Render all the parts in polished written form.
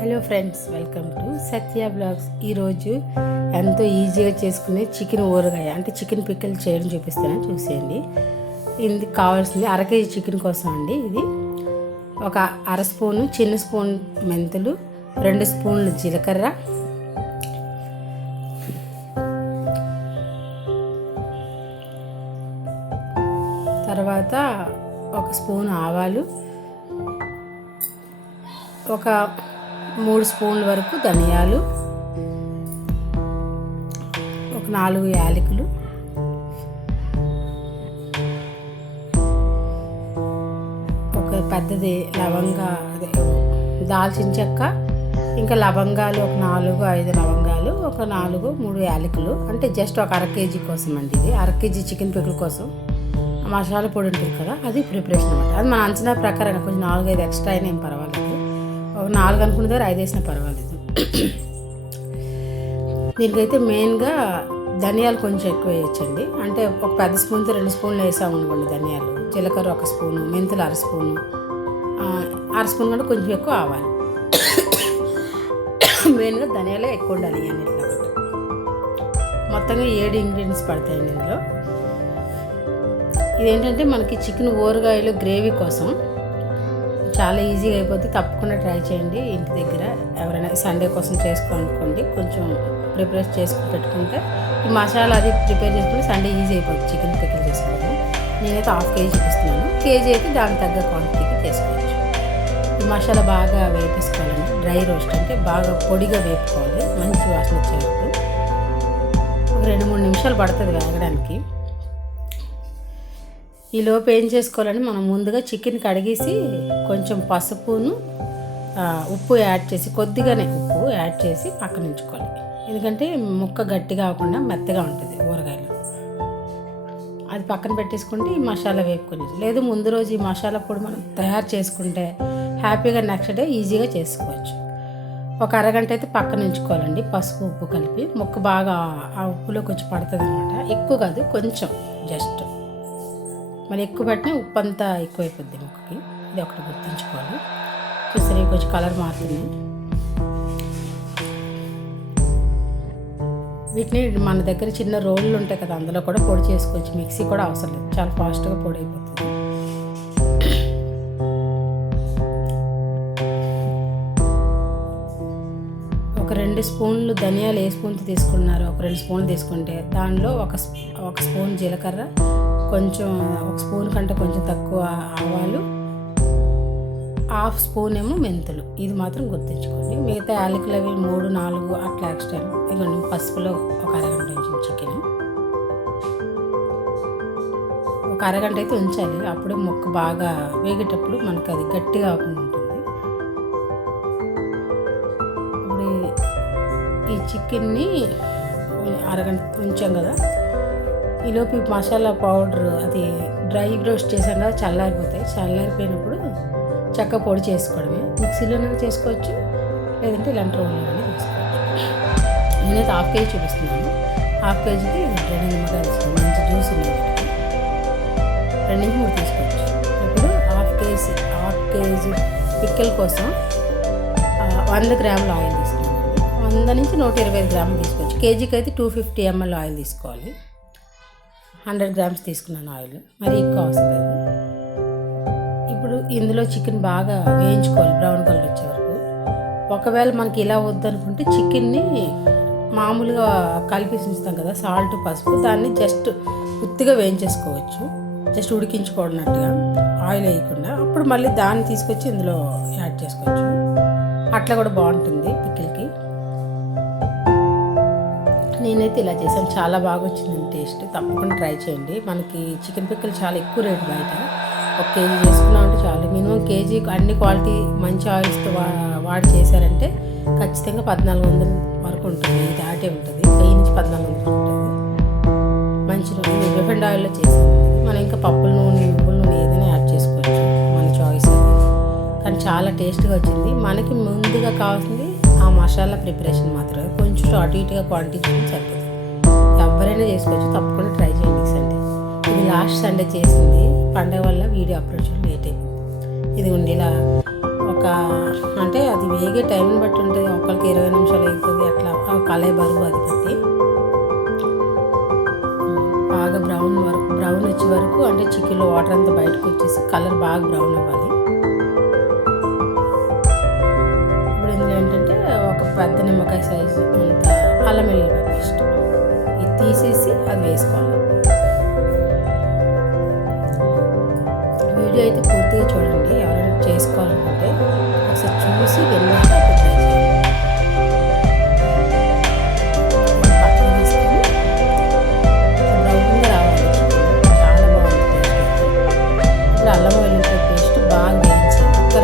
Hello friends, welcome to Satya blogs. ఈరోజు ఎంతో ఈజీగా చేసుకునే చికెన్ ఊరగాయ అంటే చికెన్ పిక్కల్ చేయడం చూపిస్తానని చూసేయండి. ఇందుకు కావాల్సింది 1/2 kg చికెన్ కోసం అండి. ఇది ఒక 1/2 స్పూను చిన్న స్పూన్ మెంతులు, 2 స్పూన్లు జీలకర్ర, తర్వాత 1 స్పూన్ ఆవాలు, ఒక 3 స్పూన్ల వరకు ధనియాలు, ఒక 4 యాలకులు, ఒక పెద్దది లవంగా అదే దాల్చిన చెక్క, ఇంకా లవంగాలు ఒక 4-5 లవంగాలు, ఒక 3 యాలకులు. అంటే జస్ట్ ఒక 1/2 kg కోసం అండి. ఇది 1/2 kg చికెన్ పిక్కల కోసం మసాలా పొడి ఉంటుంది కదా, అది ప్రిపరేషన్ అనమాట. అది మన అంచనా ప్రకారంగా కొంచెం 4-5 ఎక్స్ట్రా అయినా ఏం పర్వాలేదు. ఒక 4 అనుకున్న దగ్గర 5 వేసినా పర్వాలేదు. దీనికైతే మెయిన్గా ధనియాలు కొంచెం ఎక్కువ వేయచ్చండి. అంటే ఒక పెద్ద స్పూన్తో 2 స్పూన్లు వేసాము అనుకోండి ధనియాలు. జీలకర్ర 1 స్పూను, మెంతులు 1/2 స్పూను, 1/2 స్పూన్ కంటే కొంచెం ఎక్కువ ఆవాలి. మెయిన్గా ధనియాలే ఎక్కువ ఉండాలి అన్నిట్లో. మొత్తంగా 7 ఇంగ్రీడియంట్స్ పడతాయండి ఇందులో. ఇదేంటంటే మనకి చికెన్ ఊరగాయలు గ్రేవీ కోసం చాలా ఈజీగా అయిపోతుంది. తప్పకుండా ట్రై చేయండి. ఇంటి దగ్గర ఎవరైనా సండే కోసం చేసుకోనుకోండి, కొంచెం ప్రిపేర్ చేసుకుని పెట్టుకుంటే ఈ మసాలా అది ప్రిపేర్ చేసుకుంటే సండే ఈజీ అయిపోతుంది చికెన్ పిక్కల్ చేసుకోవడం. నేనైతే 1/2 kg చూపిస్తున్నాను. కేజీ అయితే దానికి తగ్గ క్వాంటిటీకి చేసుకోవచ్చు. ఈ మసాలా బాగా వేపేసుకోవాలండి. డ్రై రోస్ట్ అంటే బాగా పొడిగా వేపుకోవాలి, మంచి వాసన వచ్చేటప్పుడు. ఒక 2-3 నిమిషాలు పడుతుంది వేగడానికి. ఈ లోపు ఏం చేసుకోవాలని మనం ముందుగా చికెన్ కడిగేసి కొంచెం పసుపును ఉప్పు యాడ్ చేసి, కొద్దిగానే ఉప్పు యాడ్ చేసి పక్కన ఉంచుకోవాలి. ఎందుకంటే ముక్క గట్టిగా కాకుండా మెత్తగా ఉంటుంది ఊరగాయలు. అది పక్కన పెట్టేసుకుంటే ఈ మసాలా వేపుకొని, లేదు ముందు రోజు ఈ మసాలా పొడి మనం తయారు చేసుకుంటే హ్యాపీగా నెక్స్ట్ డే ఈజీగా చేసుకోవచ్చు. ఒక అరగంట అయితే పక్కన ఉంచుకోవాలండి, పసుపు ఉప్పు కలిపి. ముక్క బాగా ఆ ఉప్పులో కొంచెం పడుతుంది అనమాట. ఎక్కువ కాదు, కొంచెం జస్ట్. మరి ఎక్కువ పెట్టినా ఉప్పు అంతా ఎక్కువైపోద్ది ముక్కకి. ఇది ఒకటి గుర్తుంచుకోవాలి. చూసరి కొంచెం కలర్ మారుతుంది. వీటిని మన దగ్గర చిన్న రోళ్ళు ఉంటాయి కదా, అందులో కూడా పొడి చేసుకోవచ్చు. మిక్సీ కూడా అవసరం లేదు, చాలా ఫాస్ట్గా పొడి అయిపోతుంది. ఒక 2 స్పూన్లు ధనియాలు ఏ స్పూన్తో తీసుకున్నారు, ఒక 2 స్పూన్లు తీసుకుంటే దానిలో ఒక స్పూన్ జీలకర్ర, కొంచెం 1 స్పూన్ కంటే కొంచెం తక్కువ ఆవాలు, 1/2 స్పూన్ ఏమో మెంతులు. ఇది మాత్రం గుర్తుంచుకోండి. మిగతా యాలకులు అవి 3-4 అట్లా ఎక్స్ట్రా. ఇదిగోండి పసుపులో ఒక అరగంట ఉంచిన చికెన్. ఒక అరగంట అయితే ఉంచాలి, అప్పుడే ముక్క బాగా వేగేటప్పుడు మనకు అది గట్టిగా అవ్వకుండా ఉంటుంది. ఇప్పుడు ఈ చికెన్ని అరగంట ఉంచాం కదా, ఈలోపు మసాలా పౌడర్ అది డ్రై రోస్ట్ చేసాం కదా, చల్లారిపోతాయి. చల్లారిపోయినప్పుడు చక్క పొడి చేసుకోవడమే. మిక్సీలోనే చేసుకోవచ్చు, లేదంటే ఇలాంటి రోడ్లోనే చేసుకోవచ్చు. నేనైతే 1/2 kg చూపిస్తున్నాను. 1/2 kgకి 2 నిమ్మకాయలు తీసుకోండి, మంచి జ్యూస్ ఉన్నాయి. 2-3 తీసుకోవచ్చు. ఇప్పుడు 1/2 kg పిక్కల కోసం 100 గ్రాముల ఆయిల్ తీసుకున్నాను. 100 నుంచి 125 గ్రాములు తీసుకోవచ్చు. కేజీకి అయితే 250 ml ఆయిల్ తీసుకోవాలి. 100 గ్రామ్స్ తీసుకున్నాను ఆయిల్, మరి ఎక్కువ అవసరం లేదు. ఇప్పుడు ఇందులో చికెన్ బాగా వేయించుకోవాలి, బ్రౌన్ కలర్ వచ్చే వరకు. ఒకవేళ మనకి ఇలా వద్దనుకుంటే చికెన్ని మామూలుగా కలిపి ఉంచుతాం కదా, సాల్ట్ పసుపు, దాన్ని జస్ట్ ఉత్తిగా వేయించేసుకోవచ్చు. జస్ట్ ఉడికించుకోవడనట్టుగా, ఆయిల్ వేయకుండా. అప్పుడు మళ్ళీ దాన్ని తీసుకొచ్చి ఇందులో యాడ్ చేసుకోవచ్చు. అట్లా కూడా బాగుంటుంది పికిల్కి. నేనైతే ఇలా చేశాను, చాలా బాగా వచ్చింది టేస్ట్. తప్పకుండా ట్రై చేయండి. మనకి చికెన్ పిక్కలు చాలా ఎక్కువ రేటు బయట. 1 kg చేసుకున్నామంటే చాలు. మినిమం కేజీ అన్ని క్వాలిటీ మంచి ఆయిల్స్తో వాడి చేశారంటే ఖచ్చితంగా 1400 వరకు ఉంటుంది. ఇది దాటే ఉంటుంది, 1000 నుంచి 1400 ఉంటుంది. మంచి నూనె, రిఫైండ్ ఆయిల్లో చేసాను. మనం ఇంకా పప్పుల నూనె, నువ్వుల నూనె ఏదైనా యాడ్ చేసుకోవచ్చు, మన చాయిస్ అది. కానీ చాలా టేస్ట్గా వచ్చింది. మనకి ముందుగా కావాల్సింది ఆ మసాలా ప్రిపరేషన్ మాత్రమే. కొంచెం అటు ఇటుగా క్వాంటిటీ సరిపోతుంది. ఎవరైనా చేసుకోవచ్చు, తప్పకుండా ట్రై చేయండి సండే. ఇది లాస్ట్ సండే చేసింది, పండగ వల్ల వీడియో అప్లోడ్ చేయడం లేట్ అయిపోయింది. ఇది ఉండి ఇలా ఒక అంటే అది వేగే టైంని బట్టి ఉంటుంది, ఒకరికి 20 నిమిషాలు అవుతుంది అట్లా, కలే బరువు అది బట్టి. బాగా బ్రౌన్ వచ్చే వరకు, అంటే చికెన్లో వాటర్ అంతా బయటకు వచ్చేసి కలర్ బాగా బ్రౌన్ అవ్వాలి. ఇప్పుడు ఇందులో ఏంటంటే ఒక పెద్ద నిమ్మకాయ సైజు అంత అల్లం వెల్లుల్లి పేస్ట్ ఇది తీసేసి అది వేసుకోవాలి. వీడియో అయితే పూర్తిగా చూడండి, ఎవరైనా చేసుకోవాలనుకుంటే ఒకసారి చూసి వెళ్ళాక ట్రై చేయండి. పక్కన తీసుకొని బ్రౌన్గా రావాలి, చాలా బాగుంది టేస్ట్ అయితే. ఇప్పుడు అల్లం వెల్లుల్లి పేస్ట్ బాగా వేయించాలి, ఒక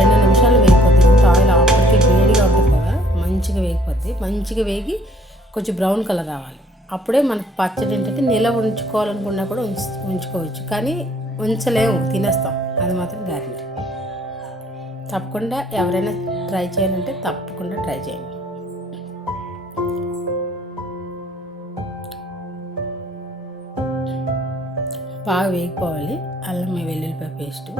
2 నిమిషాలు వేగిపోద్ది. ఇంకా ఆయిల్ అప్పటికే వేడిగా ఉంటుంది కదా, మంచిగా వేగిపోద్ది. మంచిగా వేగి కొంచెం బ్రౌన్ కలర్ రావాలి. అప్పుడే మనకు పచ్చడి ఏంటంటే నిలవ ఉంచుకోవాలనుకున్నా కూడా ఉంచుకోవచ్చు, కానీ ఉంచలేము, తినేస్తాం, అది మాత్రం గ్యారెంటీ. తప్పకుండా ఎవరైనా ట్రై చేయాలంటే తప్పకుండా ట్రై చేయండి. బాగా వేగిపోవాలి అల్లం వెల్లుల్లిపాయ పేస్ట్.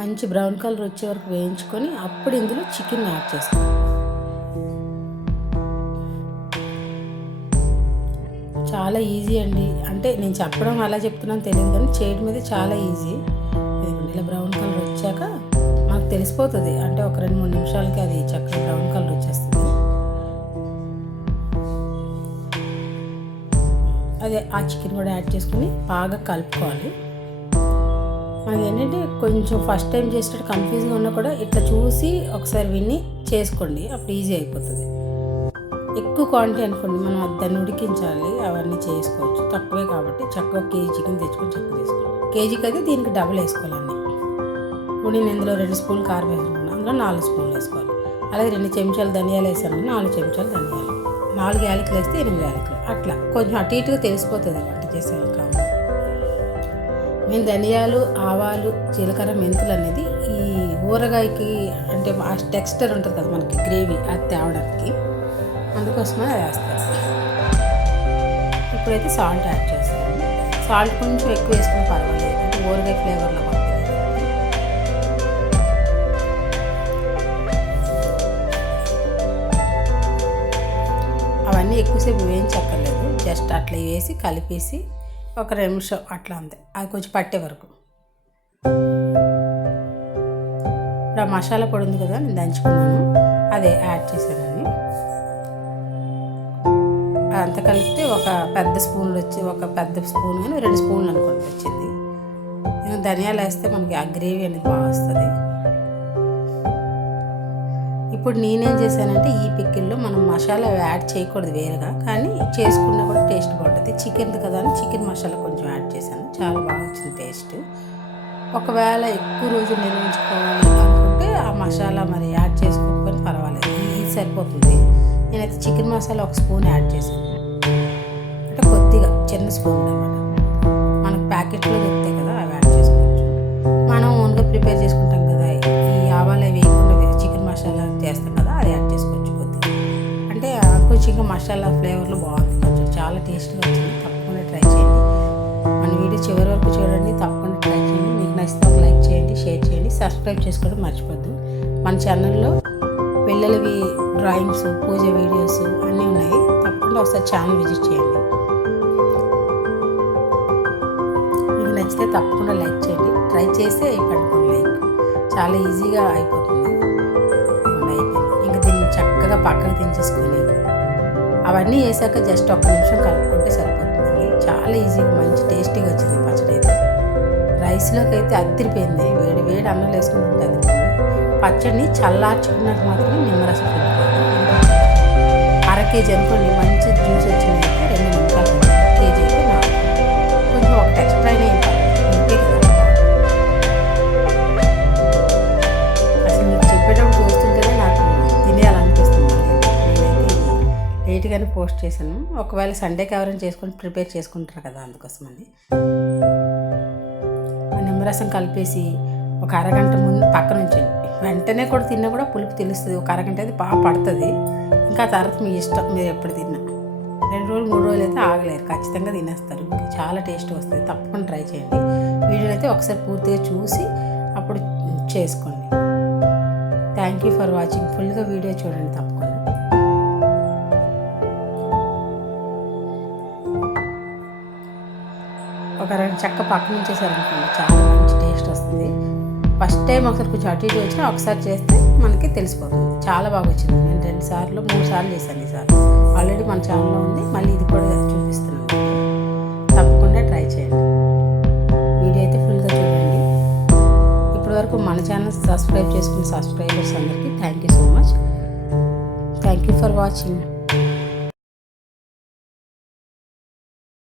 మంచి బ్రౌన్ కలర్ వచ్చే వరకు వేయించుకొని అప్పుడు ఇందులో చికెన్ యాడ్ చేసుకోవాలి. చాలా ఈజీ అండి, అంటే నేను చెప్పడం అలా చెప్తున్నాను తెలియదు, కానీ చేయడం మీద చాలా ఈజీ. ఇలా బ్రౌన్ కలర్ వచ్చాక మనకు తెలిసిపోతుంది, అంటే ఒక 2-3 నిమిషాలకి అది చక్కగా బ్రౌన్ కలర్ వచ్చేస్తుంది. అదే ఆ చికెన్ కూడా యాడ్ చేసుకుని బాగా కలుపుకోవాలి. మనకి ఏంటంటే కొంచెం ఫస్ట్ టైం చేసేటప్పుడు కన్ఫ్యూజ్గా ఉన్నా కూడా ఇట్లా చూసి ఒకసారి విని చేసుకోండి, అప్పుడు ఈజీ అయిపోతుంది. ఎక్కువ క్వాంటిటీ అనుకోండి, మనం దాన్ని ఉడికించాలి, అవన్నీ చేసుకోవచ్చు. తక్కువే కాబట్టి చక్కగా కేజీ చికెన్ తెచ్చుకొని చక్కగా తీసుకోవాలి. కేజీకి అయితే దీనికి డబుల్ వేసుకోవాలండి. ఇప్పుడు నేను ఇందులో 2 స్పూన్లు కారం వేసుకున్నాను, అందులో 4 స్పూన్లు వేసుకోవాలి. అలాగే 2 చెంచాలు ధనియాలు వేసాను, 4 చెంచాలు ధనియాలు, 4 యాలకులు వేస్తే 8 యాలకులు, అట్లా కొంచెం అటు ఇటుగా తెలిసిపోతుంది వంట చేసేది కాబట్టి. మేము ధనియాలు, ఆవాలు, జీలకర్ర, మెంతులు అనేది ఈ ఊరగాయకి అంటే ఆ టెక్స్చర్ ఉంటుంది కదా మనకి గ్రేవీ, అది తేవడానికి, అందుకోసమే వేస్తాను. ఇప్పుడైతే సాల్ట్ యాడ్ చేస్తాను. సాల్ట్ కొంచెం ఎక్కువ వేసుకుని పర్వాలేదు, అంటే ఊరగాయ ఫ్లేవర్లో పడుతుంది. అవన్నీ ఎక్కువసేపు వేయించక్కర్లేదు, జస్ట్ అట్లా వేసి కలిపేసి ఒక 2 నిమిషం అట్లా అంతే, అది కొంచెం పట్టే వరకు. ఇప్పుడు ఆ మసాలా పొడి ఉంది కదా, నేను దంచుకున్నాను, అదే యాడ్ చేశానండి. అదంతా కలిపితే ఒక పెద్ద స్పూన్లు ఒక పెద్ద స్పూన్ కానీ 2 స్పూన్లు అనుకోండి వచ్చింది. ధనియాలు వేస్తే మనకి ఆ గ్రేవీ అనేది బాగా వస్తుంది. ఇప్పుడు నేనేం చేశానంటే ఈ పికిల్లో మనం మసాలా యాడ్ చేయకూడదు వేరుగా, కానీ చేసుకున్నా కూడా టేస్ట్ బాగుంటుంది. చికెన్ కదా అని చికెన్ మసాలా కొంచెం యాడ్ చేశాను, చాలా బాగా వచ్చింది టేస్ట్. ఒకవేళ ఎక్కువ రోజులు నిల్వ ఉంచుకోవాలి అనుకుంటే ఆ మసాలా మరి యాడ్ చేసుకోకపోయినా పర్వాలేదు, ఇది సరిపోతుంది. నేనైతే చికెన్ మసాలా 1 స్పూన్ యాడ్ చేశాను, అంటే కొద్దిగా చిన్న స్పూన్ అనమాట. మనకు ప్యాకెట్లో దొరుకుతాయి కదా, అవి యాడ్ చేసుకోవచ్చు. మనం ఓన్గా ప్రిపేర్ చేసుకుంటాం కదా, ఈ ఆవాలు వేయకుండా చికెన్ మసాలా చేస్తాం కదా, అది యాడ్ చేసుకోవచ్చు కొద్దిగా. అంటే కొంచెం మసాలా ఫ్లేవర్లో బాగుంది, కొంచెం చాలా టేస్ట్గా వచ్చింది. తప్పకుండా ట్రై చేయండి. మన వీడియో చివరి వరకు చూడండి, తప్పకుండా ట్రై చేయండి. మీకు నచ్చితే ఒక లైక్ చేయండి, షేర్ చేయండి, సబ్స్క్రైబ్ చేసుకోవడం మర్చిపోద్దు. మన ఛానల్లో పిల్లలవి డ్రాయింగ్స్, పూజ వీడియోస్ అన్నీ ఉన్నాయి, తప్పకుండా ఒకసారి ఛానల్ విజిట్ చేయండి. మీకు నచ్చితే తప్పకుండా లైక్ చేయండి, ట్రై చేస్తే పడుకోండి. లైక్ చాలా ఈజీగా అయిపోతుంది. ఇంకా దీన్ని చక్కగా పక్కకు దించేసుకొని అవన్నీ వేసాక జస్ట్ 1 నిమిషం కలుపుకుంటే సరిపోతుందండి. చాలా ఈజీగా మంచి టేస్టీగా వచ్చింది పచ్చడి అయితే. రైస్లోకి అయితే అదిరిపోయింది, వేడి వేడి అన్నం వేసుకుంటే అదిరిపోయింది. పచ్చడిని చల్లార్చుకున్నట్టు మాత్రమే నిమ్మరసం పెట్టుకోవాలి. 1/2 కేజీ అనుకోండి, మంచి జ్యూస్ వచ్చింది అయితే 2 నిమ్మకాయలు, కేజీ అయితే 4. కొంచెం ఒకటి ఎక్స్ట్రా అయినా ఉంటే కదా. అసలు మీకు చెప్పేటప్పుడు చూస్తుంటేనే నాకు తినేయాలనిపిస్తుంది. నేనైతే లేట్గానే పోస్ట్ చేశాను, ఒకవేళ సండేకి ఎవరైనా చేసుకొని ప్రిపేర్ చేసుకుంటారు కదా, అందుకోసమని. ఆ నిమ్మరసం కలిపేసి ఒక అరగంట ముందు పక్కన ఉంచండి. వెంటనే కూడా తిన్నా కూడా పులుపు తెలుస్తుంది, ఒక అరగంట అయితే బాగా పడుతుంది. ఇంకా తర్వాత మీ ఇష్టం, మీరు ఎప్పుడు తిన్నా. 2 రోజులు 3 రోజులు అయితే ఆగలేరు, ఖచ్చితంగా తినేస్తారు. చాలా టేస్ట్ వస్తుంది, తప్పకుండా ట్రై చేయండి. వీడియోని అయితే ఒకసారి పూర్తిగా చూసి అప్పుడు చేసుకోండి. Thank you for watching. ఫుల్గా వీడియో చూడండి తప్పకుండా. ఒక 2 చెక్క పక్కన ఉంచేసారనుకోండి, చాలా మంచి టేస్ట్ వస్తుంది. ఫస్ట్ టైం ఒకసారి కొంచెం అటు ఇటు వచ్చినా ఒకసారి చేస్తే మనకి తెలిసిపోతుంది. చాలా బాగా వచ్చింది. నేను 2 సార్లు 3 సార్లు చేశాను. ఈసారి ఆల్రెడీ మన ఛానల్లో ఉంది, మళ్ళీ ఇది కూడా చూపిస్తున్నాను. తప్పకుండా ట్రై చేయండి. వీడియో అయితే ఫుల్గా చూడండి. ఇప్పటివరకు మన ఛానల్ సబ్స్క్రైబ్ చేసుకున్న సబ్స్క్రైబర్స్ అందరికీ thank you so much. Thank you for watching.